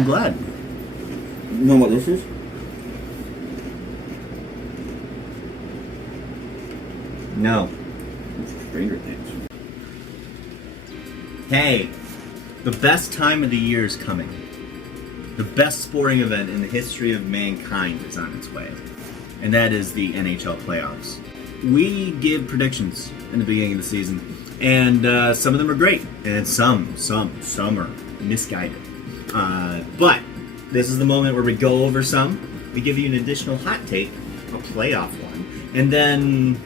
I'm glad. You know what this is? No. It's Stranger Things. Hey, the best time of the year is coming. The best sporting event in the history of mankind is on its way. And that is the NHL playoffs. We give predictions in the beginning of the season. And some of them are great. And some are misguided. But this is the moment where we go over some. We give you an additional hot take, a playoff one. And then,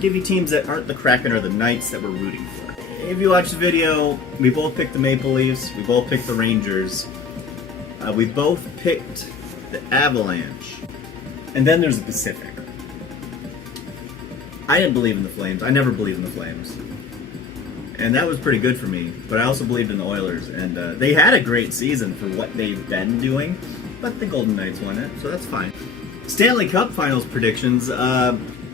give you teams that aren't the Kraken or the Knights that we're rooting for. If you watch the video, we both picked the Maple Leafs. We both picked the Rangers. We both picked the Avalanche. And then there's the Pacific. I didn't believe in the Flames. I never believed in the Flames. And that was pretty good for me. But I also believed in the Oilers. And they had a great season for what they've been doing. But the Golden Knights won it, so that's fine. Stanley Cup Finals predictions.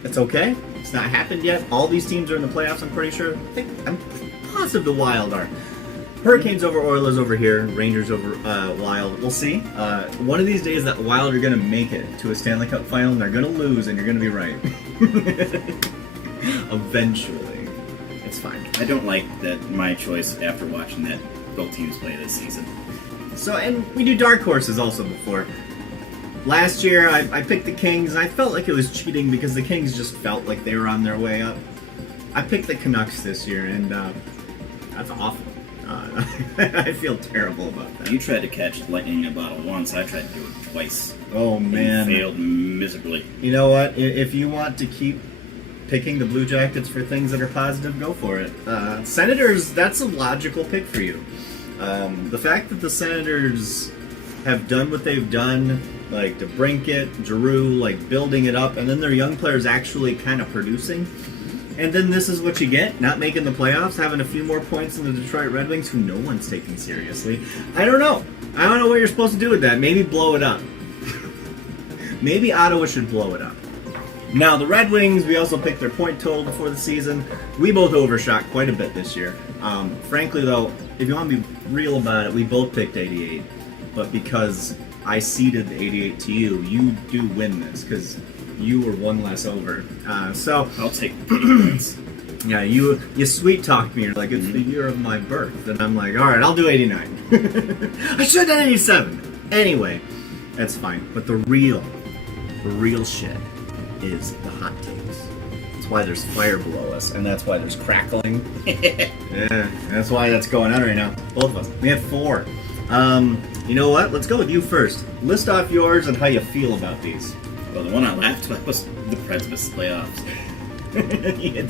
It's okay. It's not happened yet. All these teams are in the playoffs, I'm pretty sure. I'm positive the Wild are. Hurricanes over Oilers over here. Rangers over Wild. We'll see. One of these days that Wild are going to make it to a Stanley Cup Final and they're going to lose and you're going to be right. Eventually. It's fine. I don't like that my choice after watching that both teams play this season. So, and we do dark horses also before. Last year, I picked the Kings, and I felt like it was cheating because the Kings just felt like they were on their way up. I picked the Canucks this year, and that's awful. I feel terrible about that. You tried to catch lightning in a bottle once. I tried to do it twice. Oh, man. And failed miserably. You know what? If you want to keep picking the Blue Jackets for things that are positive, go for it. Senators, that's a logical pick for you. The fact that the Senators have done what they've done, like DeBrincat, Giroux, like building it up, and then their young players actually kind of producing, and then this is what you get, not making the playoffs, having a few more points than the Detroit Red Wings, who no one's taking seriously. I don't know what you're supposed to do with that. Maybe blow it up. Maybe Ottawa should blow it up. Now, the Red Wings, we also picked their point total before the season. We both overshot quite a bit this year. Frankly, though, if you want to be real about it, we both picked 88. But because I ceded the 88 to you, you do win this, because you were one less over. So I'll take points. Yeah, you sweet talked me. You're like, it's the year of my birth. And I'm like, all right, I'll do 89. I should have done 87. Anyway, that's fine. But the real shit is the hot takes. That's why there's fire below us, and that's why there's crackling. Yeah, that's why that's going on right now. Both of us. We have 4. You know what? Let's go with you first. List off yours and how you feel about these. Well, the one I laughed at was the Preds missed the playoffs.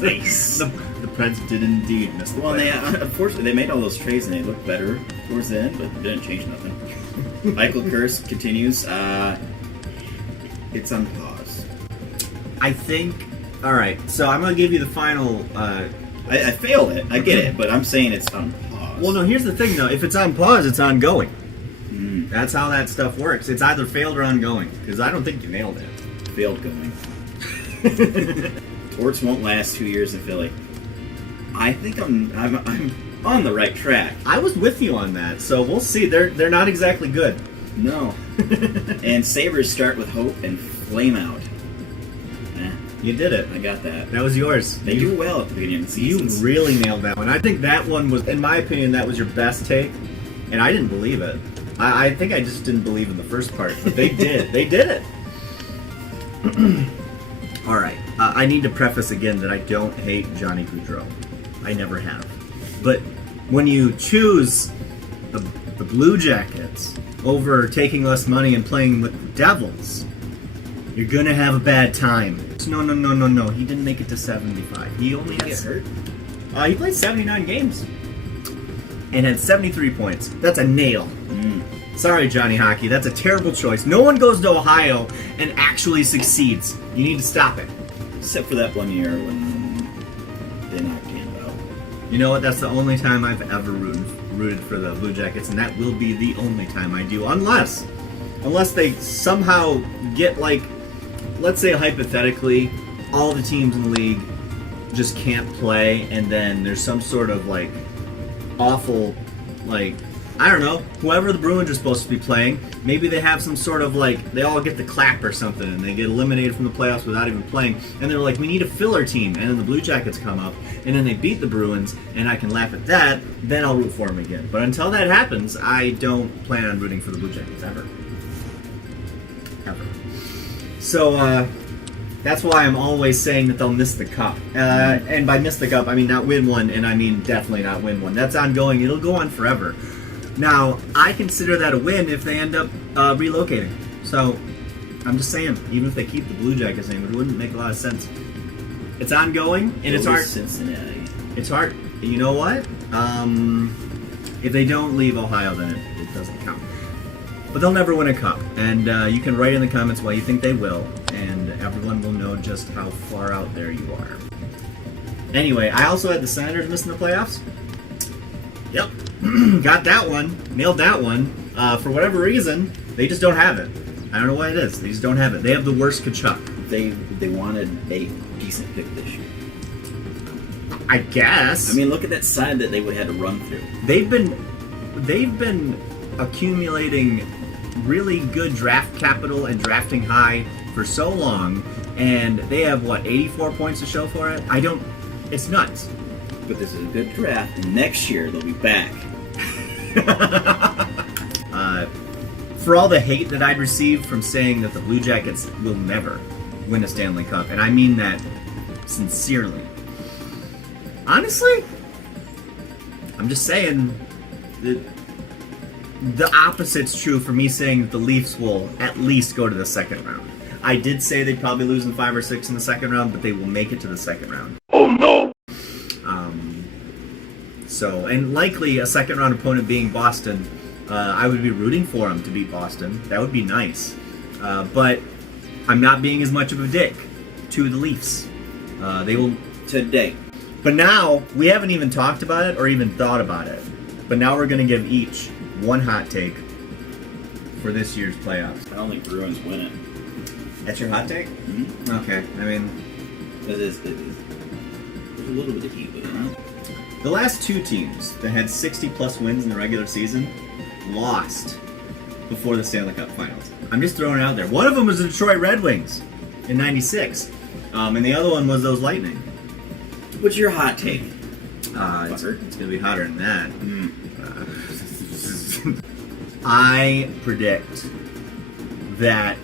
Nice. The Preds did indeed miss the playoffs. Unfortunately, they made all those trades and they looked better towards the end, but it didn't change nothing. Michael curse continues. It's on pause. I think. All right, so I'm gonna give you the final. I failed it. I get it, but I'm saying it's on pause. Well, no. Here's the thing, though. If it's on pause, it's ongoing. That's how that stuff works. It's either failed or ongoing. Because I don't think you nailed it. Failed going. Torts won't last 2 years in Philly. I think I'm on the right track. I was with you on that, so we'll see. They're not exactly good. No. And Sabres start with hope and flame out. You did it. I got that. That was yours. They do well at the beginning of the season. You really nailed that one. I think that one was, in my opinion, that was your best take, and I didn't believe it. I think I just didn't believe in the first part, but they did. They did it. All right. I need to preface again that I don't hate Johnny Gaudreau. I never have. But when you choose the Blue Jackets over taking less money and playing with the Devils, you're going to have a bad time. No. He didn't make it to 75. He only Did he get hurt? He played 79 games and had 73 points. That's a nail. Sorry, Johnny Hockey. That's a terrible choice. No one goes to Ohio and actually succeeds. You need to stop it. Except for that 1 year when they knocked Canada out. You know what? That's the only time I've ever rooted for the Blue Jackets, and that will be the only time I do. Unless they somehow get, like, let's say hypothetically, all the teams in the league just can't play, and then there's some sort of, like, awful, like, I don't know, whoever the Bruins are supposed to be playing, maybe they have some sort of like, they all get the clap or something and they get eliminated from the playoffs without even playing, and they're like, we need a filler team, and then the Blue Jackets come up, and then they beat the Bruins, and I can laugh at that, then I'll root for them again. But until that happens, I don't plan on rooting for the Blue Jackets ever. Ever. So, that's why I'm always saying that they'll miss the cup. And by miss the cup, I mean not win one, and I mean definitely not win one. That's ongoing. It'll go on forever. Now, I consider that a win if they end up relocating. So, I'm just saying, even if they keep the Blue Jackets name, it wouldn't make a lot of sense. It's ongoing, and it's hard. Cincinnati. It's hard. You know what? If they don't leave Ohio, then it doesn't count. But they'll never win a cup. And you can write in the comments why you think they will, and everyone will know just how far out there you are. Anyway, I also had the Senators missing the playoffs. Yep. Got that one. Nailed that one. For whatever reason, they just don't have it. I don't know what it is. They just don't have it. They have the worst Kachuk. They wanted a decent pick this year. I guess. I mean, look at that side that they would have had to run through. They've been accumulating really good draft capital and drafting high for so long, and they have, 84 points to show for it? It's nuts. But this is a good draft, and next year they'll be back. For all the hate that I'd received from saying that the Blue Jackets will never win a Stanley Cup, and I mean that sincerely. Honestly, I'm just saying that the opposite's true for me saying that the Leafs will at least go to the second round. I did say they'd probably lose in 5 or 6 in the second round, but they will make it to the second round. Oh no! And likely a second round opponent being Boston, I would be rooting for them to beat Boston. That would be nice. But I'm not being as much of a dick to the Leafs. They will Today. But now, we haven't even talked about it or even thought about it. But now we're going to give each one hot take for this year's playoffs. I don't think Bruins win it. That's your hot take? Mm-hmm. Okay, I mean... It is. There's a little bit of heat with it, huh? The last 2 teams that had 60-plus wins in the regular season lost before the Stanley Cup Finals. I'm just throwing it out there. One of them was the Detroit Red Wings in '96, and the other one was those Lightning. What's your hot take? It's going to be hotter than that. I predict that...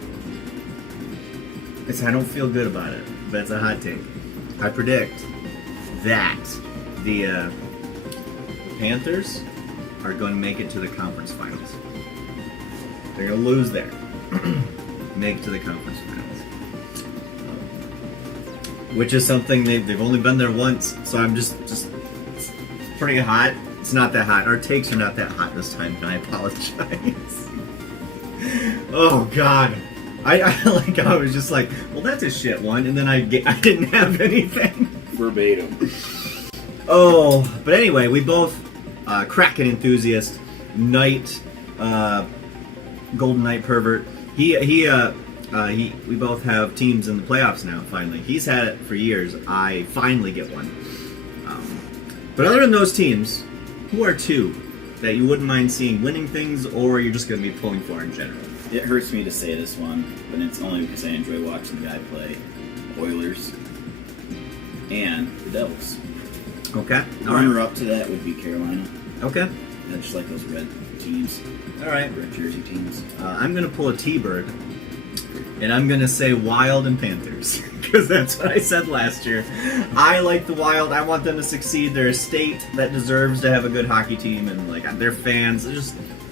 I don't feel good about it, but it's a hot take. I predict that the Panthers are going to make it to the conference finals. They're going to lose there. Make it to the conference finals. Which is something they've only been there once, so I'm just it's pretty hot. It's not that hot. Our takes are not that hot this time, and I apologize. Oh, God. I was just like, well, that's a shit one, and then I didn't have anything. Verbatim. Oh, but anyway, we both, Kraken enthusiast, Knight, Golden Knight pervert. We both have teams in the playoffs now, finally. He's had it for years. I finally get one. But other than those teams, who are 2 that you wouldn't mind seeing winning things, or you're just going to be pulling for in general? It hurts me to say this one, but it's only because I enjoy watching the guy play. Oilers and the Devils. Okay. The runner-up to that would be Carolina. Okay. I just like those red teams. All right. Red jersey teams. I'm going to pull a T-Bird, and I'm going to say Wild and Panthers, because that's what I said last year. I like the Wild. I want them to succeed. They're a state that deserves to have a good hockey team, and like their fans,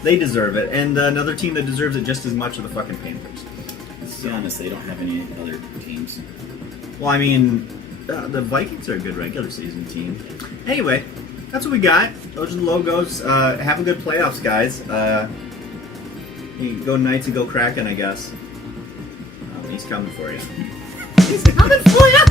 they deserve it. And another team that deserves it just as much are the fucking Panthers. To be honest, they don't have any other teams. Well, I mean, the Vikings are a good regular season team. Anyway, that's what we got. Those are the logos. Have a good playoffs, guys. Go Knights and go Kraken, I guess. He's coming for you. He's coming for you!